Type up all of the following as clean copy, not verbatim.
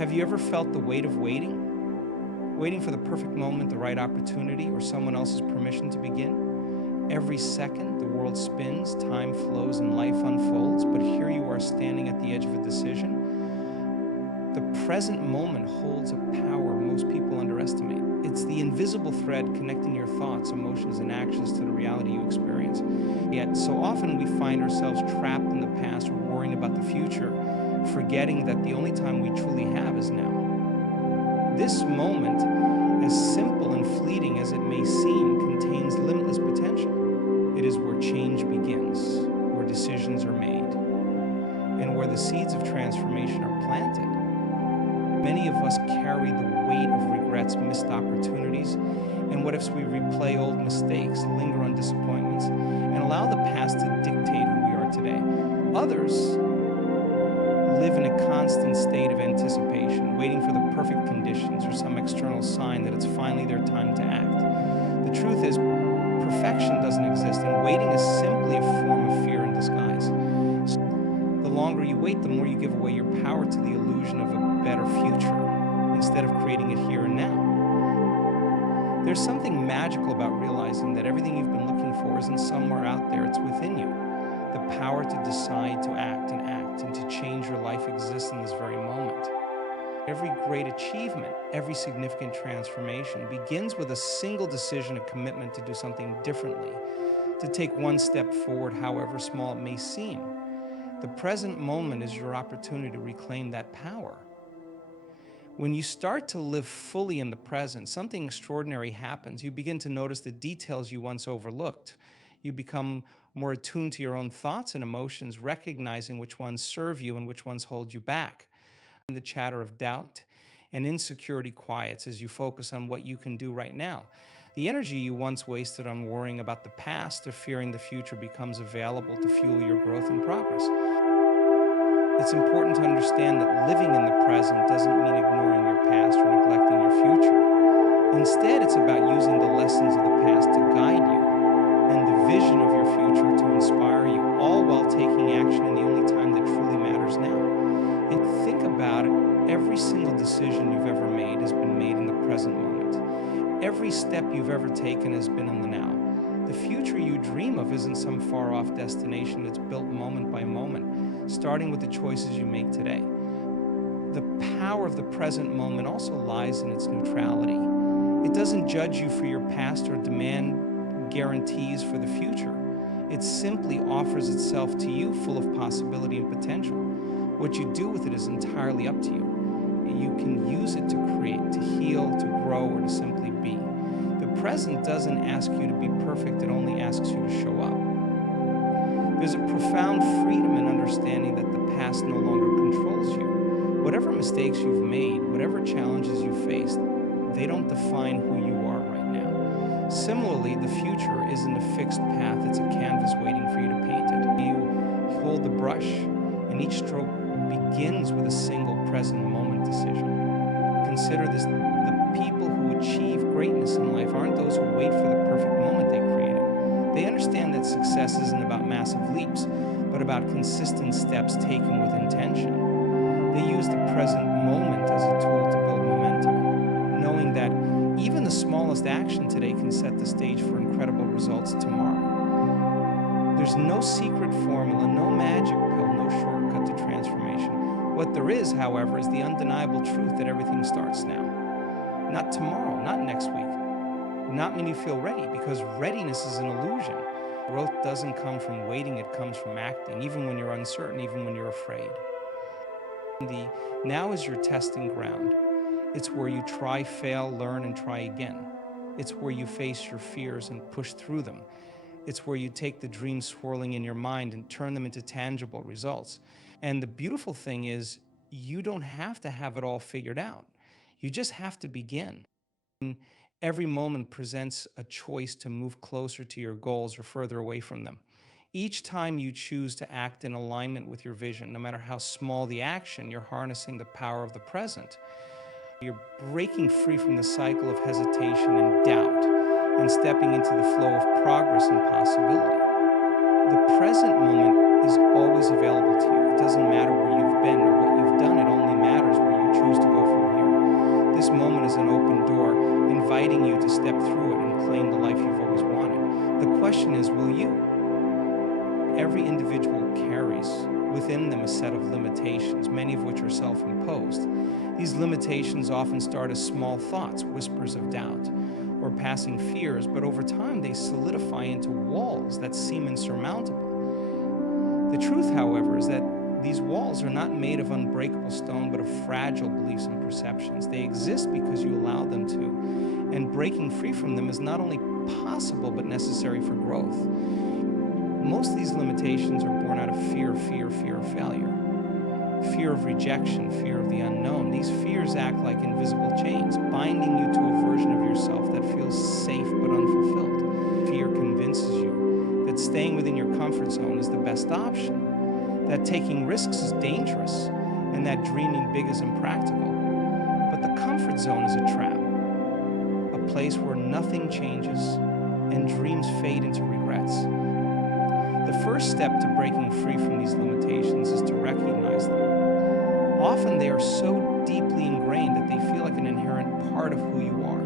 Have you ever felt the weight of waiting? Waiting for the perfect moment, the right opportunity, or someone else's permission to begin? Every second, the world spins, time flows, and life unfolds, but here you are standing at the edge of a decision. The present moment holds a power most people underestimate. It's the invisible thread connecting your thoughts, emotions, and actions to the reality you experience. Yet, so often we find ourselves trapped in the past or worrying about the future, forgetting that the only time we truly have is now. This moment, as simple and fleeting as it may seem, contains limitless potential. It is where change begins, where decisions are made, and where the seeds of transformation are planted. Many of us carry the weight of regrets, missed opportunities, and what ifs we replay old mistakes, linger on disappointments, and allow the past to dictate who we are today. Others live in a constant state of anticipation, waiting for the perfect conditions or some external sign that it's finally their time to act. The truth is, perfection doesn't exist, and waiting is simply a form of fear in disguise. The longer you wait, the more you give away your power to the illusion of a better future, instead of creating it here and now. There's something magical about realizing that everything you've been looking for isn't somewhere out there, it's within you. The power to decide to act and to change your life exists in this very moment. Every great achievement, every significant transformation begins with a single decision, a commitment to do something differently, to take one step forward, however small it may seem. The present moment is your opportunity to reclaim that power. When you start to live fully in the present, something extraordinary happens. You begin to notice the details you once overlooked. You become more attuned to your own thoughts and emotions, recognizing which ones serve you and which ones hold you back. And the chatter of doubt and insecurity quiets as you focus on what you can do right now. The energy you once wasted on worrying about the past or fearing the future becomes available to fuel your growth and progress. It's important to understand that living in the present doesn't mean ignoring your past or neglecting your future. Instead, it's about using the lessons of the past to guide you and the vision of your future to inspire you, all while taking action in the only time that truly matters now. And think about it, every single decision you've ever made has been made in the present moment. Every step you've ever taken has been in the now. The future you dream of isn't some far-off destination, it's built moment by moment, starting with the choices you make today. The power of the present moment also lies in its neutrality. It doesn't judge you for your past or demand guarantees for the future. It simply offers itself to you full of possibility and potential. What you do with it is entirely up to you. You can use it to create, to heal, to grow, or to simply be. The present doesn't ask you to be perfect, it only asks you to show up. There's a profound freedom in understanding that the past no longer controls you. Whatever mistakes you've made, whatever challenges you faced, they don't define who you are right now. Similarly, the future isn't a fixed path, it's a canvas waiting for you to paint it. You hold the brush, and each stroke begins with a single present moment decision. Consider this, the people who achieve greatness in life aren't those who wait for the perfect moment they created. They understand that success isn't about massive leaps, but about consistent steps taken with intention. They use the present moment as a tool to build momentum, knowing that even the smallest action today can set the stage for incredible results tomorrow. There's no secret formula, no magic pill, no shortcut to transformation. What there is, however, is the undeniable truth that everything starts now. Not tomorrow, not next week, not when you feel ready, because readiness is an illusion. Growth doesn't come from waiting, it comes from acting, even when you're uncertain, even when you're afraid. The now is your testing ground. It's where you try, fail, learn, and try again. It's where you face your fears and push through them. It's where you take the dreams swirling in your mind and turn them into tangible results. And the beautiful thing is, you don't have to have it all figured out. You just have to begin. Every moment presents a choice to move closer to your goals or further away from them. Each time you choose to act in alignment with your vision, no matter how small the action, you're harnessing the power of the present. You're breaking free from the cycle of hesitation and doubt and stepping into the flow of progress and possibility. The present moment is always available to you. It doesn't matter where you've been or what you've done. It only matters where you choose to go is an open door, inviting you to step through it and claim the life you've always wanted. The question is, will you? Every individual carries within them a set of limitations, many of which are self-imposed. These limitations often start as small thoughts, whispers of doubt, or passing fears, but over time they solidify into walls that seem insurmountable. The truth, however, is that these walls are not made of unbreakable stone, but of fragile beliefs and perceptions. They exist because you allow them to, and breaking free from them is not only possible, but necessary for growth. Most of these limitations are born out of fear of failure, fear of rejection, fear of the unknown. These fears act like invisible chains, binding you to a version of yourself that feels safe but unfulfilled. Fear convinces you that staying within your comfort zone is the best option, that taking risks is dangerous, and that dreaming big is impractical. But the comfort zone is a trap, a place where nothing changes and dreams fade into regrets. The first step to breaking free from these limitations is to recognize them. Often they are so deeply ingrained that they feel like an inherent part of who you are.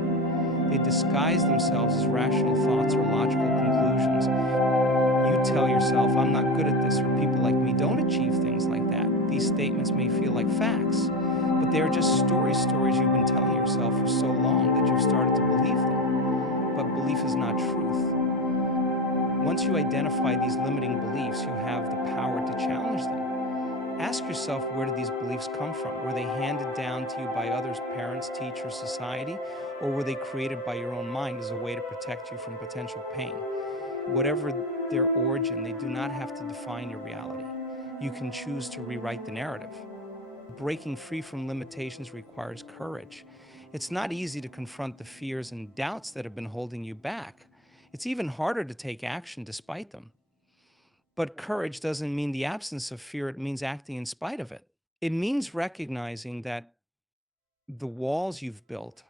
They disguise themselves as rational thoughts or logical conclusions. You tell yourself, I'm not good at this, or people like me don't achieve things like that. These statements may feel like facts, but they are just stories you've been telling yourself for so long that you've started to believe them. But belief is not truth. Once you identify these limiting beliefs, you have the power to challenge them. Ask yourself, where did these beliefs come from? Were they handed down to you by others, parents, teachers, society, or were they created by your own mind as a way to protect you from potential pain? Whatever their origin, they do not have to define your reality. You can choose to rewrite the narrative. Breaking free from limitations requires courage. It's not easy to confront the fears and doubts that have been holding you back. It's even harder to take action despite them. But courage doesn't mean the absence of fear, it means acting in spite of it. It means recognizing that the walls you've built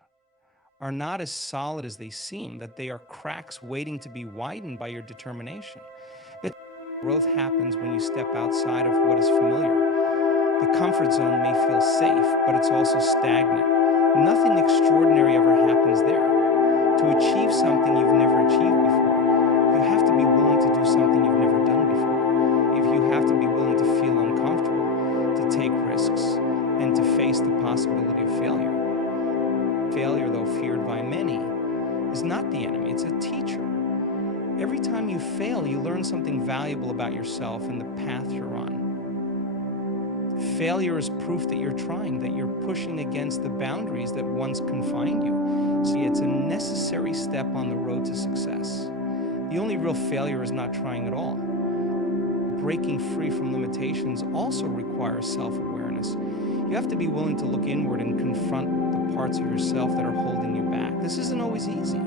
are not as solid as they seem, that they are cracks waiting to be widened by your determination. But growth happens when you step outside of what is familiar. The comfort zone may feel safe, but it's also stagnant. Nothing extraordinary ever happens there. To achieve something you've never achieved before, you have to be willing to do something you've never done before. If you have to be willing to feel uncomfortable, to take risks, and to face the possibility of failure. Failure, though feared by many, is not the enemy, it's a teacher. Every time you fail, you learn something valuable about yourself and the path you're on. Failure is proof that you're trying, that you're pushing against the boundaries that once confined you. See, it's a necessary step on the road to success. The only real failure is not trying at all. Breaking free from limitations also requires self-awareness. You have to be willing to look inward and confront the parts of yourself that are holding you back. This isn't always easy.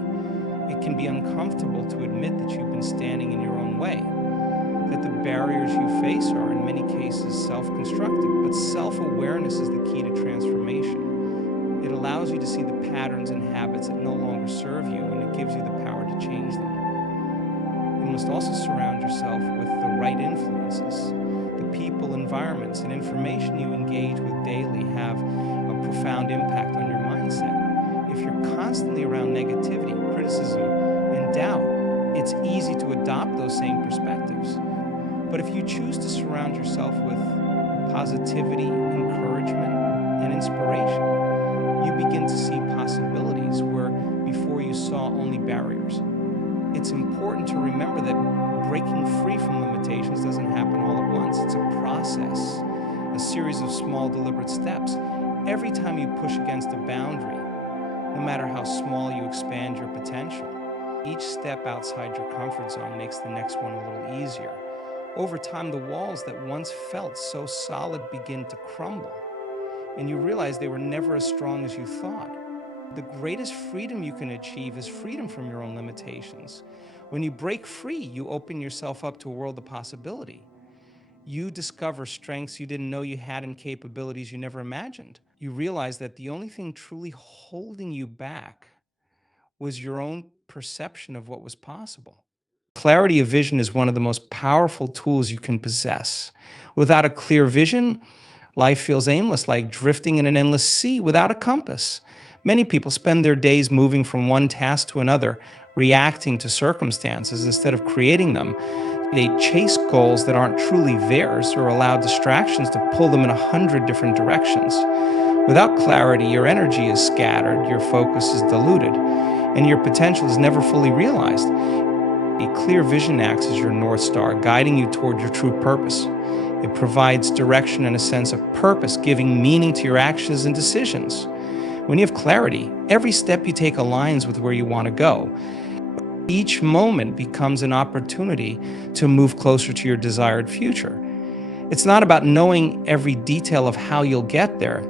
It can be uncomfortable to admit that you've been standing in your own way, that the barriers you face are in many cases self-constructed, but self-awareness is the key to transformation. It allows you to see the patterns and habits that no longer serve you, and it gives you the power to change them. You must also surround yourself with the right influences. The people, environments, and information you engage with daily have a profound impact on your mindset. If you're constantly around negativity, criticism, and doubt, it's easy to adopt those same perspectives. But if you choose to surround yourself with positivity, encouragement, and inspiration, you begin to see possibilities where before you saw only barriers. It's important to remember that breaking free from limitations doesn't happen all at once. It's a process, a series of small, deliberate steps. Every time you push against a boundary, no matter how small, you expand your potential. Each step outside your comfort zone makes the next one a little easier. Over time, the walls that once felt so solid begin to crumble, and you realize they were never as strong as you thought. The greatest freedom you can achieve is freedom from your own limitations. When you break free, you open yourself up to a world of possibility. You discover strengths you didn't know you had and capabilities you never imagined. You realize that the only thing truly holding you back was your own perception of what was possible. Clarity of vision is one of the most powerful tools you can possess. Without a clear vision, life feels aimless, like drifting in an endless sea without a compass. Many people spend their days moving from one task to another, reacting to circumstances instead of creating them. They chase goals that aren't truly theirs or allow distractions to pull them in 100 different directions. Without clarity, your energy is scattered, your focus is diluted, and your potential is never fully realized. A clear vision acts as your North Star, guiding you toward your true purpose. It provides direction and a sense of purpose, giving meaning to your actions and decisions. When you have clarity, every step you take aligns with where you want to go. Each moment becomes an opportunity to move closer to your desired future. It's not about knowing every detail of how you'll get there.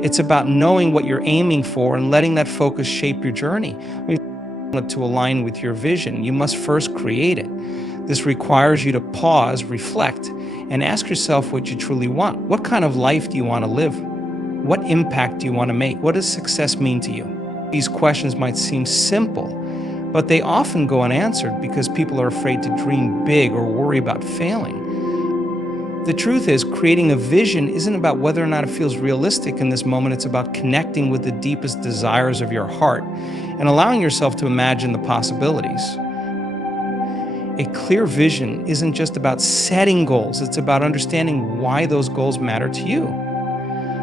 It's about knowing what you're aiming for and letting that focus shape your journey. To align with your vision, you must first create it. This requires you to pause, reflect, and ask yourself what you truly want. What kind of life do you want to live? What impact do you want to make? What does success mean to you? These questions might seem simple, but they often go unanswered because people are afraid to dream big or worry about failing. The truth is, creating a vision isn't about whether or not it feels realistic in this moment. It's about connecting with the deepest desires of your heart and allowing yourself to imagine the possibilities. A clear vision isn't just about setting goals. It's about understanding why those goals matter to you.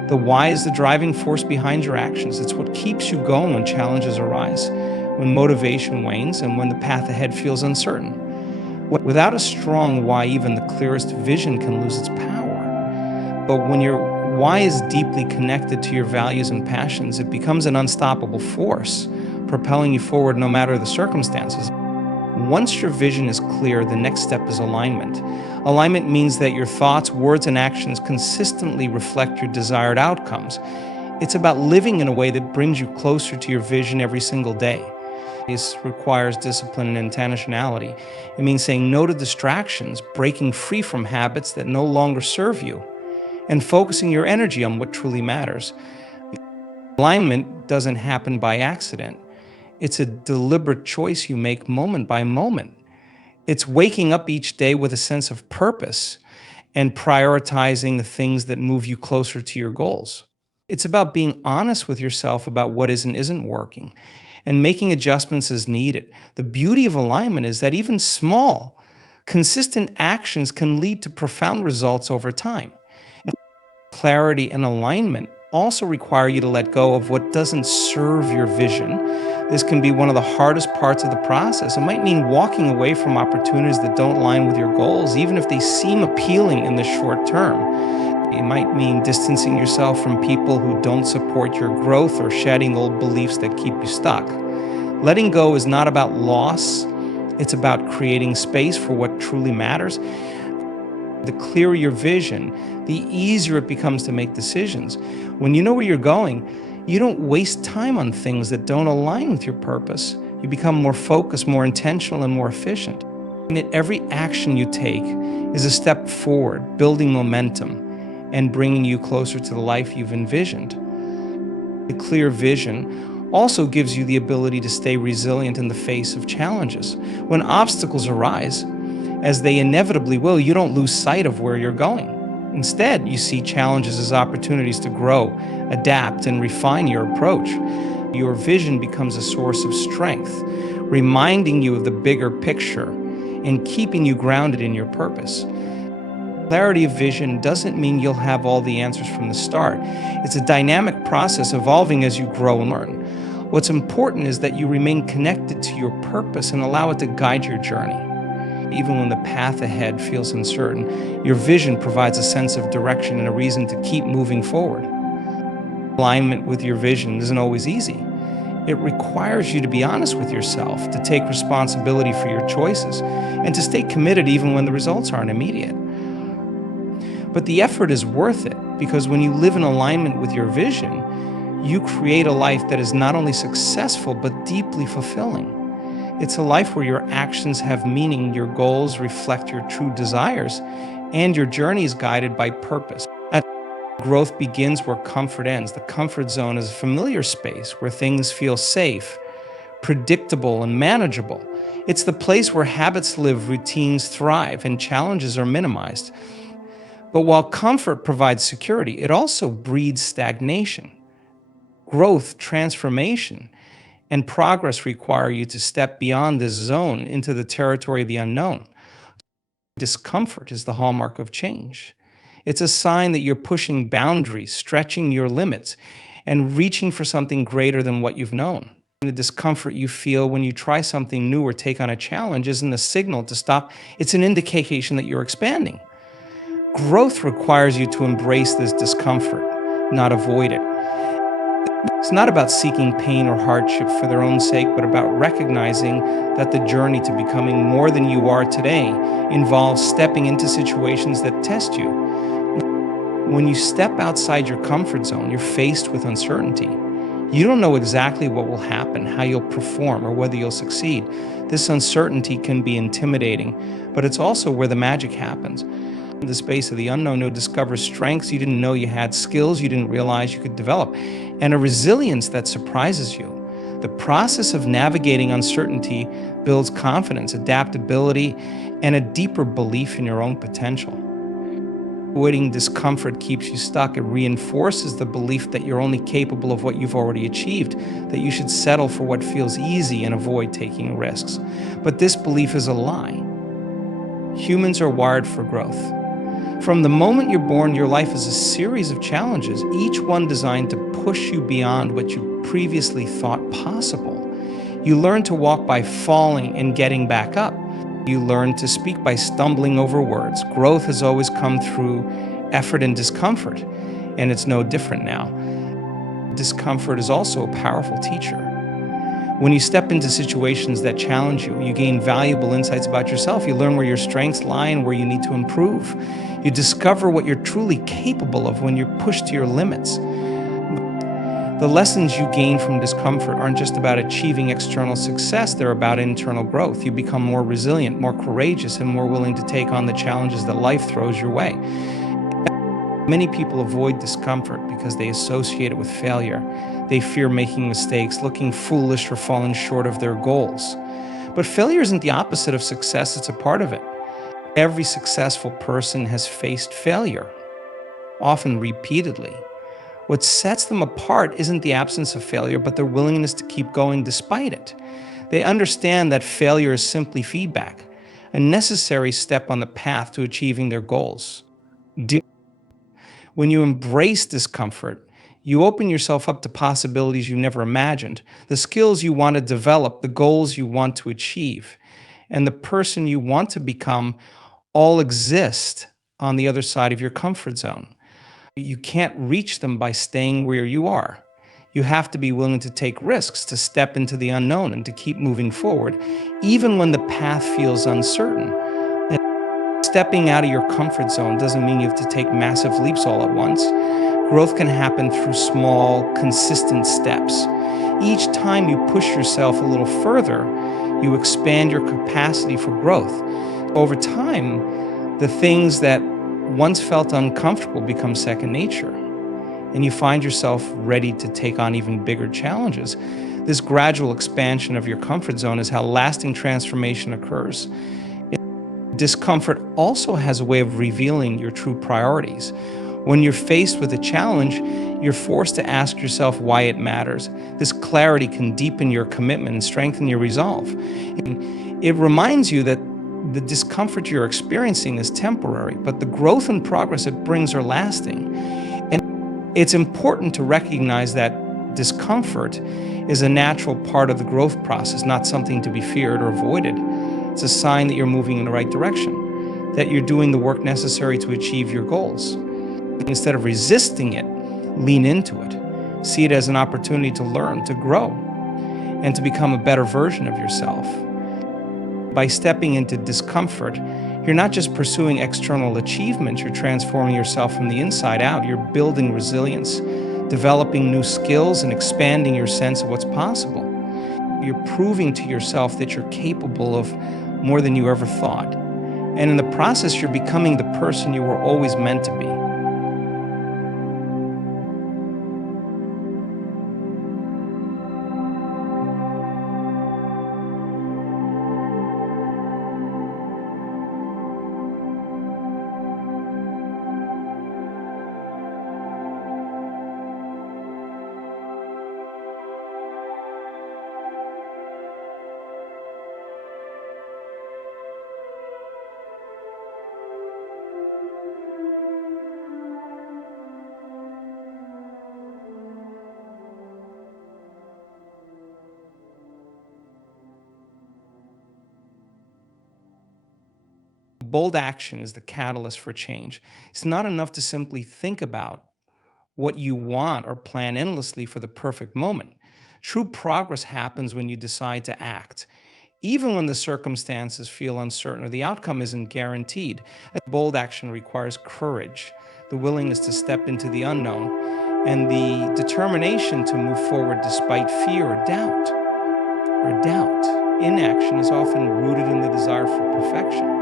The why is the driving force behind your actions. It's what keeps you going when challenges arise, when motivation wanes, and when the path ahead feels uncertain. Without a strong why, even the clearest vision can lose its power. But when your why is deeply connected to your values and passions, it becomes an unstoppable force, propelling you forward no matter the circumstances. Once your vision is clear, the next step is alignment. Alignment means that your thoughts, words, and actions consistently reflect your desired outcomes. It's about living in a way that brings you closer to your vision every single day. This requires discipline and intentionality. It means saying no to distractions, breaking free from habits that no longer serve you, and focusing your energy on what truly matters. Alignment doesn't happen by accident. It's a deliberate choice you make moment by moment. It's waking up each day with a sense of purpose and prioritizing the things that move you closer to your goals. It's about being honest with yourself about what is and isn't working and making adjustments as needed. The beauty of alignment is that even small, consistent actions can lead to profound results over time. Clarity and alignment also require you to let go of what doesn't serve your vision. This can be one of the hardest parts of the process. It might mean walking away from opportunities that don't align with your goals, even if they seem appealing in the short term. It might mean distancing yourself from people who don't support your growth or shedding old beliefs that keep you stuck. Letting go is not about loss. It's about creating space for what truly matters. The clearer your vision, the easier it becomes to make decisions. When you know where you're going, you don't waste time on things that don't align with your purpose. You become more focused, more intentional, and more efficient. And every action you take is a step forward, building momentum and bringing you closer to the life you've envisioned. A clear vision also gives you the ability to stay resilient in the face of challenges. When obstacles arise, as they inevitably will, you don't lose sight of where you're going. Instead, you see challenges as opportunities to grow, adapt, and refine your approach. Your vision becomes a source of strength, reminding you of the bigger picture and keeping you grounded in your purpose. Clarity of vision doesn't mean you'll have all the answers from the start. It's a dynamic process evolving as you grow and learn. What's important is that you remain connected to your purpose and allow it to guide your journey. Even when the path ahead feels uncertain, your vision provides a sense of direction and a reason to keep moving forward. Alignment with your vision isn't always easy. It requires you to be honest with yourself, to take responsibility for your choices, and to stay committed even when the results aren't immediate. But the effort is worth it, because when you live in alignment with your vision, you create a life that is not only successful, but deeply fulfilling. It's a life where your actions have meaning, your goals reflect your true desires, and your journey is guided by purpose. Growth begins where comfort ends. The comfort zone is a familiar space where things feel safe, predictable, and manageable. It's the place where habits live, routines thrive, and challenges are minimized. But while comfort provides security, it also breeds stagnation. Growth, transformation, and progress require you to step beyond this zone into the territory of the unknown. Discomfort is the hallmark of change. It's a sign that you're pushing boundaries, stretching your limits, and reaching for something greater than what you've known. The discomfort you feel when you try something new or take on a challenge isn't a signal to stop, it's an indication that you're expanding. Growth requires you to embrace this discomfort, not avoid it. It's not about seeking pain or hardship for their own sake, but about recognizing that the journey to becoming more than you are today involves stepping into situations that test you. When you step outside your comfort zone, you're faced with uncertainty. You don't know exactly what will happen, how you'll perform, or whether you'll succeed. This uncertainty can be intimidating, but it's also where the magic happens. In the space of the unknown, you'll discover strengths you didn't know you had, skills you didn't realize you could develop, and a resilience that surprises you. The process of navigating uncertainty builds confidence, adaptability, and a deeper belief in your own potential. Avoiding discomfort keeps you stuck. It reinforces the belief that you're only capable of what you've already achieved, that you should settle for what feels easy and avoid taking risks. But this belief is a lie. Humans are wired for growth. From the moment you're born, your life is a series of challenges, each one designed to push you beyond what you previously thought possible. You learn to walk by falling and getting back up. You learn to speak by stumbling over words. Growth has always come through effort and discomfort, and it's no different now. Discomfort is also a powerful teacher. When you step into situations that challenge you, you gain valuable insights about yourself. You learn where your strengths lie and where you need to improve. You discover what you're truly capable of when you're pushed to your limits. The lessons you gain from discomfort aren't just about achieving external success, they're about internal growth. You become more resilient, more courageous, and more willing to take on the challenges that life throws your way. Many people avoid discomfort because they associate it with failure. They fear making mistakes, looking foolish, or falling short of their goals. But failure isn't the opposite of success, it's a part of it. Every successful person has faced failure, often repeatedly. What sets them apart isn't the absence of failure, but their willingness to keep going despite it. They understand that failure is simply feedback, a necessary step on the path to achieving their goals. When you embrace discomfort, you open yourself up to possibilities you never imagined, the skills you want to develop, the goals you want to achieve, and the person you want to become all exist on the other side of your comfort zone. You can't reach them by staying where you are. You have to be willing to take risks, to step into the unknown, and to keep moving forward, even when the path feels uncertain. And stepping out of your comfort zone doesn't mean you have to take massive leaps all at once. Growth can happen through small, consistent steps. Each time you push yourself a little further, you expand your capacity for growth. Over time, the things that once felt uncomfortable become second nature, and you find yourself ready to take on even bigger challenges. This gradual expansion of your comfort zone is how lasting transformation occurs. Discomfort also has a way of revealing your true priorities. When you're faced with a challenge, you're forced to ask yourself why it matters. This clarity can deepen your commitment and strengthen your resolve. It reminds you that the discomfort you're experiencing is temporary, but the growth and progress it brings are lasting. And it's important to recognize that discomfort is a natural part of the growth process, not something to be feared or avoided. It's a sign that you're moving in the right direction, that you're doing the work necessary to achieve your goals. Instead of resisting it, lean into it. See it as an opportunity to learn, to grow, and to become a better version of yourself. By stepping into discomfort, you're not just pursuing external achievements, you're transforming yourself from the inside out. You're building resilience, developing new skills, and expanding your sense of what's possible. You're proving to yourself that you're capable of more than you ever thought. And in the process, you're becoming the person you were always meant to be. Bold action is the catalyst for change. It's not enough to simply think about what you want or plan endlessly for the perfect moment. True progress happens when you decide to act, even when the circumstances feel uncertain or the outcome isn't guaranteed. Bold action requires courage, the willingness to step into the unknown, and the determination to move forward despite fear or doubt. Inaction is often rooted in the desire for perfection.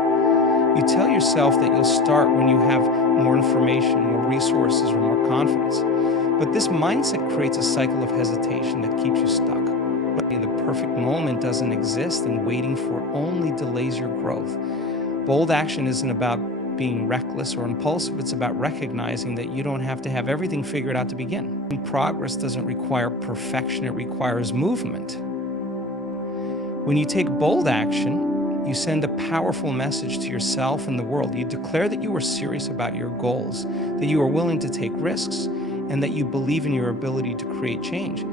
You tell yourself that you'll start when you have more information, more resources, or more confidence. But this mindset creates a cycle of hesitation that keeps you stuck. The perfect moment doesn't exist, and waiting for only delays your growth. Bold action isn't about being reckless or impulsive. It's about recognizing that you don't have to have everything figured out to begin. Progress doesn't require perfection, it requires movement. When you take bold action, you send a powerful message to yourself and the world. You declare that you are serious about your goals, that you are willing to take risks, and that you believe in your ability to create change.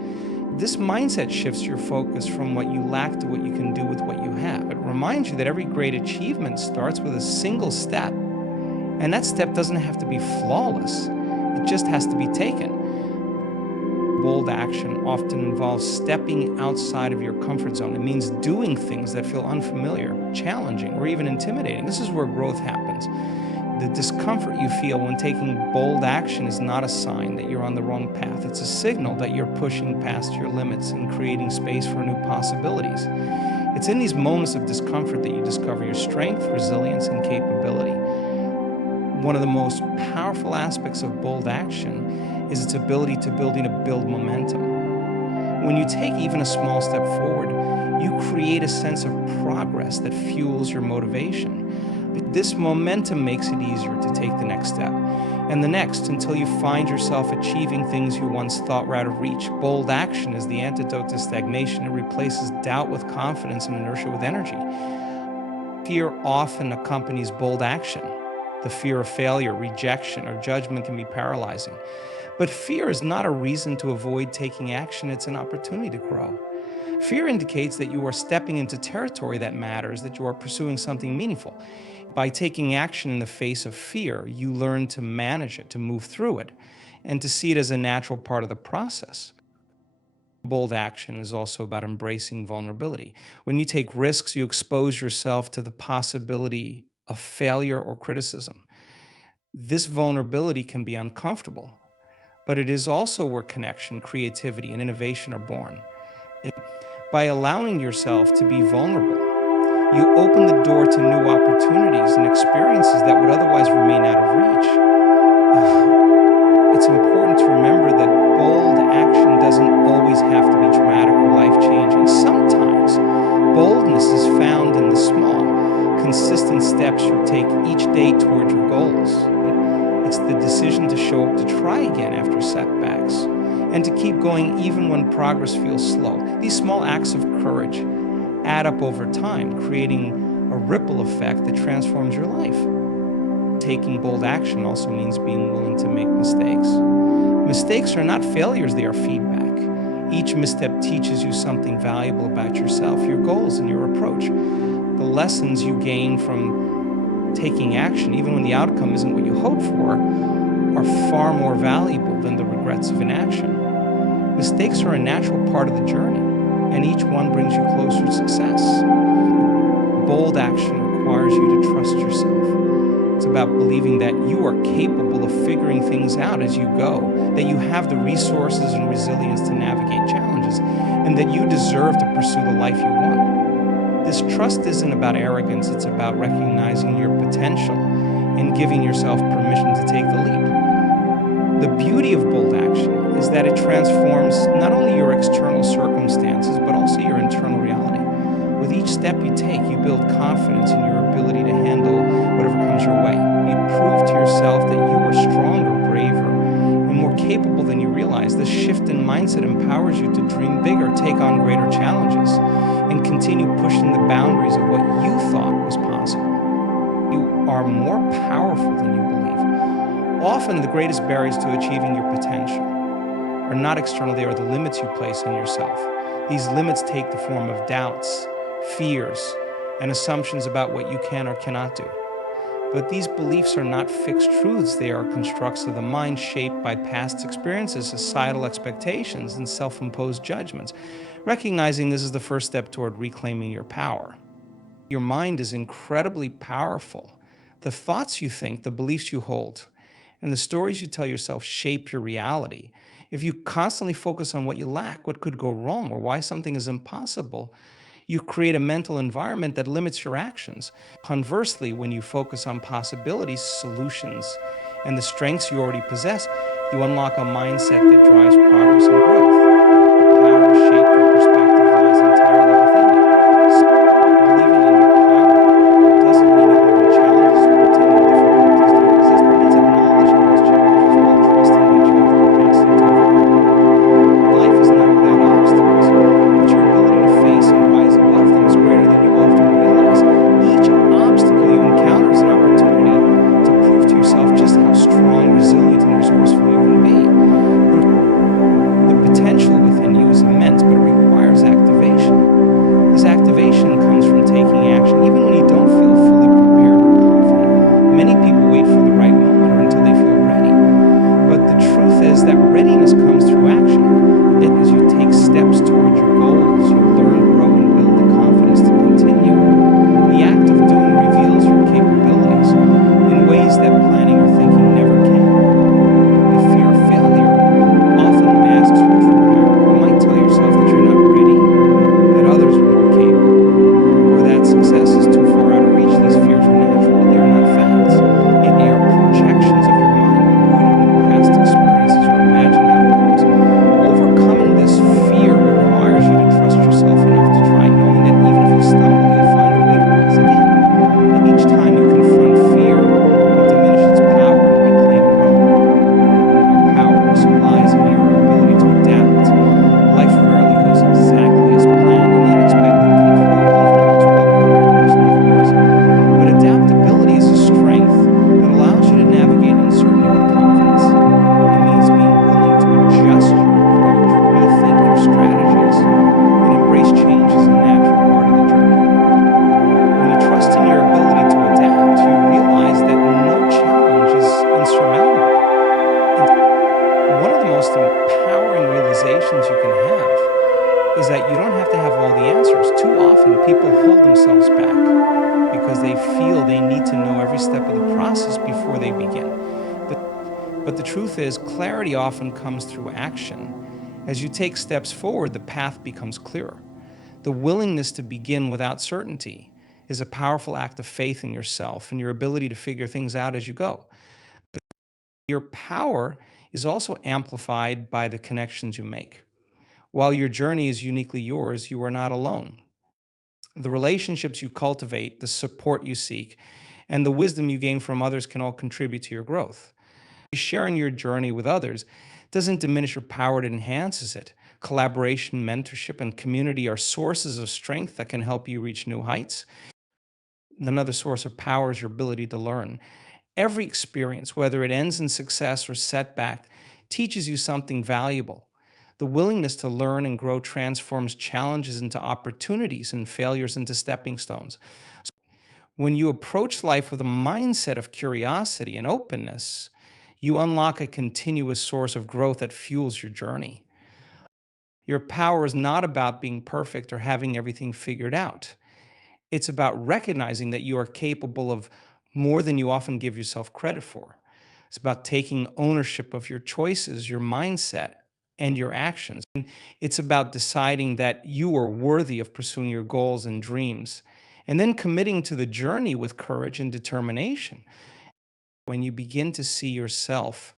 This mindset shifts your focus from what you lack to what you can do with what you have. It reminds you that every great achievement starts with a single step, and that step doesn't have to be flawless. It just has to be taken. Bold action often involves stepping outside of your comfort zone. It means doing things that feel unfamiliar, challenging, or even intimidating. This is where growth happens. The discomfort you feel when taking bold action is not a sign that you're on the wrong path. It's a signal that you're pushing past your limits and creating space for new possibilities. It's in these moments of discomfort that you discover your strength, resilience, and capability. One of the most powerful aspects of bold action is its ability to build momentum. When you take even a small step forward, you create a sense of progress that fuels your motivation. This momentum makes it easier to take the next step and the next until you find yourself achieving things you once thought were out of reach. Bold action is the antidote to stagnation. It replaces doubt with confidence and inertia with energy. Fear often accompanies bold action. The fear of failure, rejection, or judgment can be paralyzing. But fear is not a reason to avoid taking action. It's an opportunity to grow. Fear indicates that you are stepping into territory that matters, that you are pursuing something meaningful. By taking action in the face of fear, you learn to manage it, to move through it, and to see it as a natural part of the process. Bold action is also about embracing vulnerability. When you take risks, you expose yourself to the possibility of failure or criticism. This vulnerability can be uncomfortable, but it is also where connection, creativity, and innovation are born. By allowing yourself to be vulnerable, you open the door to new opportunities and experiences that would otherwise remain out of reach. It's important to remember that bold action doesn't always have to be dramatic or life-changing. Sometimes boldness is found in the small, consistent steps you take each day toward your goals. It's the decision to show up, to try again after setbacks, and to keep going even when progress feels slow. These small acts of courage add up over time, creating a ripple effect that transforms your life. Taking bold action also means being willing to make mistakes. Mistakes are not failures, they are feedback. Each misstep teaches you something valuable about yourself, your goals, and your approach. The lessons you gain from taking action, even when the outcome isn't what you hoped for, are far more valuable than the regrets of inaction. Mistakes are a natural part of the journey, and each one brings you closer to success. Bold action requires you to trust yourself. It's about believing that you are capable of figuring things out as you go, that you have the resources and resilience to navigate challenges, and that you deserve to pursue the life you want. This trust isn't about arrogance, it's about recognizing your potential and giving yourself permission to take the leap. The beauty of bold action is that it transforms not only your external circumstances, but also your internal reality. With each step you take, you build confidence in your ability to handle whatever comes your way. You prove to yourself that you are stronger, braver, and more capable than you realize. This shift in mindset empowers you to dream bigger, take on greater challenges, and continue pushing the boundaries of what you thought was possible. You are more powerful than you believe. Often the greatest barriers to achieving your potential are not external, they are the limits you place on yourself. These limits take the form of doubts, fears, and assumptions about what you can or cannot do. But these beliefs are not fixed truths. They are constructs of the mind shaped by past experiences, societal expectations, and self imposed judgments. Recognizing this is the first step toward reclaiming your power. Your mind is incredibly powerful. The thoughts you think, the beliefs you hold, and the stories you tell yourself shape your reality. If you constantly focus on what you lack, what could go wrong, or why something is impossible, you create a mental environment that limits your actions. Conversely, when you focus on possibilities, solutions, and the strengths you already possess, you unlock a mindset that drives progress and growth. The power to shape your perspective lies entirely within you. So, believing in your power doesn't mean ignoring challenges or pretending difficulties don't exist. It means acknowledging those challenges while trusting that you have the capacity to overcome them. Life is not without obstacles, but your ability to face and rise above them is greater than you often realize. Each obstacle you encounter is an opportunity to prove to yourself just how strong, resilient, and resourceful you can be. The potential within you is immense, but it requires activation. This activation comes from taking action, even when you don't feel fully prepared or confident. Many people wait for the right moment or until they feel ready. But the truth is that readiness comes through action. As you take steps toward your goals, you learn, grow, and build the confidence to continue. The act of doing reveals your capabilities in ways that planning or thinking never can. The fear of failure often masks your true power. You might tell yourself that you're not ready, that others are more capable, or that success is too far out of reach. These fears are natural, but they are not facts. They are projections of your mind, rooted in past experiences or imagined outcomes. Overcoming this fear requires you to trust yourself enough to try, knowing that even if you stumble, you'll find a way to rise again. And each time you confront fear, you diminish its power and reclaim your own. Your power also lies in your ability to adapt. Life rarely goes exactly as planned, and the unexpected can throw even the most well-prepared person off course. But adaptability is a strength that allows you to navigate uncertainty with confidence. It means being willing to adjust your approach, rethink your strategies, and embrace change as a natural part of the journey. When you trust in your ability to adapt, you realize that no challenge is insurmountable. One of the most empowering realizations you can have is that you don't have to have all the answers. Too often, people hold themselves back because they feel they need to know every step of the process before they begin. But the truth is, clarity often comes through action. As you take steps forward, the path becomes clearer. The willingness to begin without certainty is a powerful act of faith in yourself and your ability to figure things out as you go. Your power is also amplified by the connections you make. While your journey is uniquely yours, you are not alone. The relationships you cultivate, the support you seek, and the wisdom you gain from others can all contribute to your growth. Sharing your journey with others doesn't diminish your power, it enhances it. Collaboration, mentorship, and community are sources of strength that can help you reach new heights. Another source of power is your ability to learn. Every experience, whether it ends in success or setback, teaches you something valuable. The willingness to learn and grow transforms challenges into opportunities and failures into stepping stones. When you approach life with a mindset of curiosity and openness, you unlock a continuous source of growth that fuels your journey. Your power is not about being perfect or having everything figured out. It's about recognizing that you are capable of more than you often give yourself credit for. It's about taking ownership of your choices, your mindset, and your actions. And it's about deciding that you are worthy of pursuing your goals and dreams, and then committing to the journey with courage and determination. When you begin to see yourself